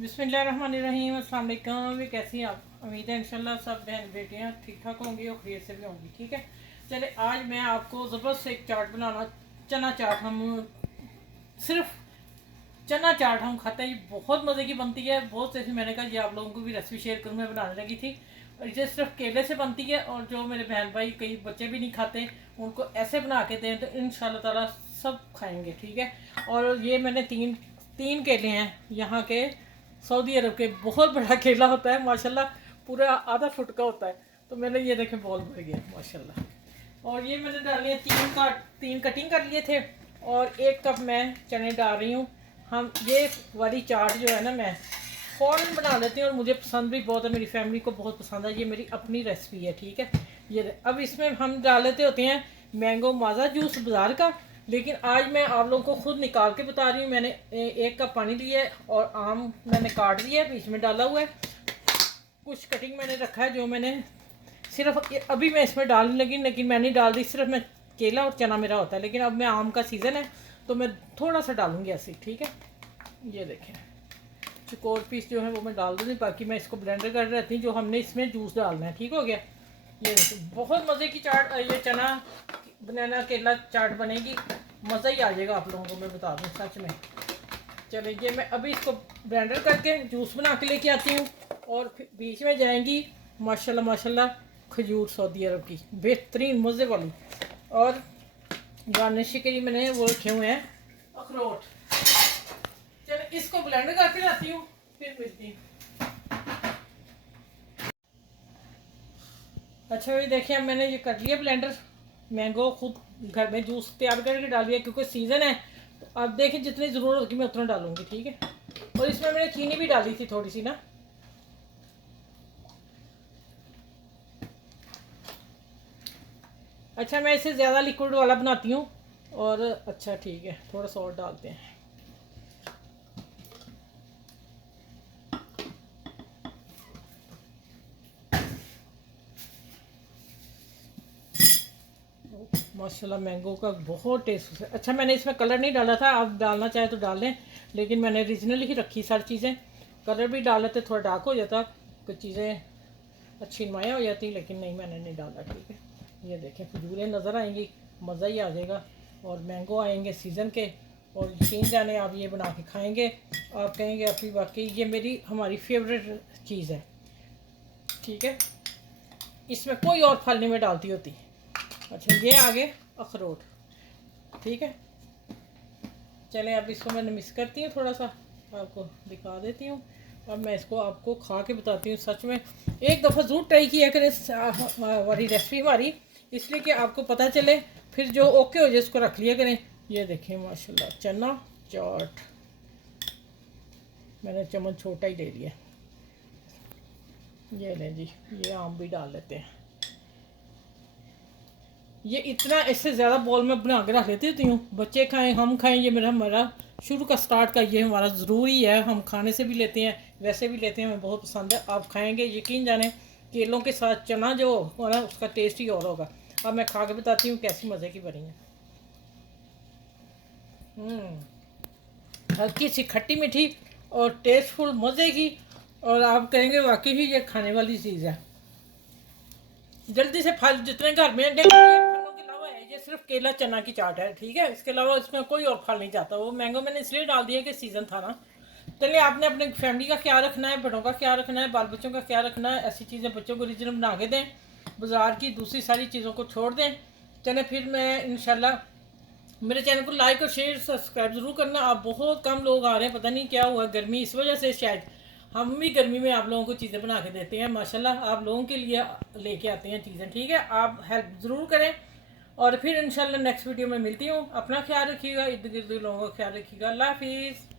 बिस्मिल्लाहिर्रहमानिर्रहीम। अस्सलाम वालेकुम। कैसी हैं आप? उम्मीद है इंशाल्लाह सब बहन बेटियां ठीक ठाक होंगी और खैरियत से भी होंगी। ठीक है, चले आज मैं आपको ज़बरदस्त एक चाट बनाना, चना चाट। हम सिर्फ चना चाट हम खाते हैं, बहुत मज़े की बनती है। बहुत से मैंने कहा ये आप लोगों को भी रेसिपी शेयर करूँ, मैं बनाने लगी थी। और ये सिर्फ केले से बनती है, और जो मेरे बहन भाई कई बच्चे भी नहीं खाते उनको ऐसे बना के दें तो इंशाल्लाह ताला सब खाएंगे। ठीक है, और ये मैंने तीन तीन केले हैं यहाँ के, सऊदी अरब के। बहुत बड़ा केला होता है माशाल्लाह, पूरा आधा फुट का होता है। तो मैंने ये देखे बॉल भर गया माशाल्लाह। और ये मैंने डाले तीन कटिंग कर लिए थे, और 1 कप मैं चने डाल रही हूँ। हम ये वाली चाट जो है ना, मैं फ़ौरन बना लेती हूँ और मुझे पसंद भी बहुत है, मेरी फैमिली को बहुत पसंद है। ये मेरी अपनी रेसिपी है। ठीक है, ये अब इसमें हम डाल लेते होते हैं मैंगो माज़ा जूस बाज़ार का, लेकिन आज मैं आप लोगों को खुद निकाल के बता रही हूँ। मैंने 1 कप पानी लिया है और आम मैंने काट दिया है, बीच में डाला हुआ है। कुछ कटिंग मैंने रखा है जो मैंने सिर्फ अभी मैं इसमें डालने लगी, लेकिन मैंने नहीं डाल दी। सिर्फ मैं केला और चना मेरा होता है, लेकिन अब मैं आम का सीज़न है तो मैं थोड़ा सा डालूंगी ऐसे। ठीक है, ये देखें चकोर पीस जो है वो मैं डाल दूँगी, बाकी मैं इसको ब्लेंडर कर रहती हूँ जो हमने इसमें जूस डालना है। ठीक हो गया, ये देखिए बहुत मज़े की चाट, ये चना बनाना केला चाट बनेगी, मज़ा ही आ जाएगा आप लोगों को, मैं बता दूँ सच में। चलिए ये मैं अभी इसको ब्लेंडर करके जूस बना के लेके आती हूँ, और फिर बीच में जाएंगी माशाल्लाह माशाल्लाह खजूर सऊदी अरब की बेहतरीन मज़े वाली, और गार्निश के लिए मैंने वो रखे हुए हैं अखरोट। चलो इसको ब्लेंड करके लाती हूँ, फिर मिलती हूँ। अच्छा ये देखिए, अब मैंने ये कर लिया ब्लेंडर, मैंगो खुद घर में जूस तैयार करके डाल दिया क्योंकि सीज़न है। तो अब देखिए जितनी ज़रूरत होगी मैं उतना डालूंगी। ठीक है, और इसमें मैंने चीनी भी डाली थी थोड़ी सी ना। अच्छा मैं इसे ज़्यादा लिक्विड वाला बनाती हूँ, और अच्छा ठीक है थोड़ा सा और डालते हैं। माशाल्लाह मैंगो का बहुत टेस्ट है। अच्छा मैंने इसमें कलर नहीं डाला था, आप डालना चाहे तो डाल लें, लेकिन मैंने ओरिजिनल ही रखी सारी चीज़ें। कलर भी डाल लेते थोड़ा डार्क हो जाता, कुछ चीज़ें अच्छी नुमाया हो जाती, लेकिन नहीं मैंने नहीं डाला। ठीक है, ये देखें खजूरें नज़र आएंगी, मज़ा ही आ जाएगा, और मैंगो आएंगे सीज़न के, और यकीन जाने आप ये बना के खाएँगे आप कहेंगे अपनी वाकई ये मेरी हमारी फेवरेट चीज़ है। ठीक है, इसमें कोई और फल नहीं मैं डालती होती। अच्छा ये आगे अखरोट। ठीक है, चलें अब इसको मैंने मिक्स करती हूँ, थोड़ा सा आपको दिखा देती हूँ। अब मैं इसको आपको खा के बताती हूँ। सच में एक दफ़ा ज़रूर ट्राई किया करें हमारी रेसिपी हमारी, इसलिए कि आपको पता चले, फिर जो ओके हो जाए इसको रख लिया करें। ये देखें माशाल्लाह चना चाट, मैंने चम्मच छोटा ही ले लिया। ये लें जी, ये आम भी डाल लेते हैं। ये इतना इससे ज़्यादा बॉल में बना के रख लेती हूँ, बच्चे खाएं हम खाएं, ये मेरा हमारा शुरू का स्टार्ट का ये हमारा ज़रूरी है। हम खाने से भी लेते हैं, वैसे भी लेते हैं, हमें बहुत पसंद है। आप खाएंगे यकीन जाने, केलों के साथ चना जो हो ना उसका टेस्ट ही और होगा। अब मैं खा के बताती हूँ कैसी मज़े की बनी है। हल्की सी खट्टी मीठी और टेस्टफुल मज़े की, और आप कहेंगे वाकई ही ये खाने वाली चीज़ है। जल्दी से फल जितने घर में फलों के अलावा है, ये सिर्फ केला चना की चाट है। ठीक है, इसके अलावा इसमें कोई और फल नहीं जाता। वो मैंगो मैंने इसलिए डाल दिया कि सीज़न था ना। चलिए आपने अपने फैमिली का ख्याल रखना है, बड़ों का ख्याल रखना है, बाल बच्चों का ख्याल रखना है। ऐसी चीज़ें बच्चों को ओरिजिनल बना के दें, बाज़ार की दूसरी सारी चीज़ों को छोड़ दें। चलें फिर मैं इंशाल्लाह मेरे चैनल को लाइक और शेयर सब्सक्राइब ज़रूर करना। आप बहुत कम लोग आ रहे हैं, पता नहीं क्या हुआ, गर्मी इस वजह से शायद। हम भी गर्मी में आप लोगों को चीज़ें बना के देते हैं माशाल्लाह, आप लोगों के लिए लेके आते हैं चीज़ें। ठीक है, आप हेल्प ज़रूर करें, और फिर इंशाल्लाह नेक्स्ट वीडियो में मिलती हूँ। अपना ख्याल रखिएगा, इर्द गिर्द लोगों का ख्याल रखिएगा। अल्लाह हाफिज़।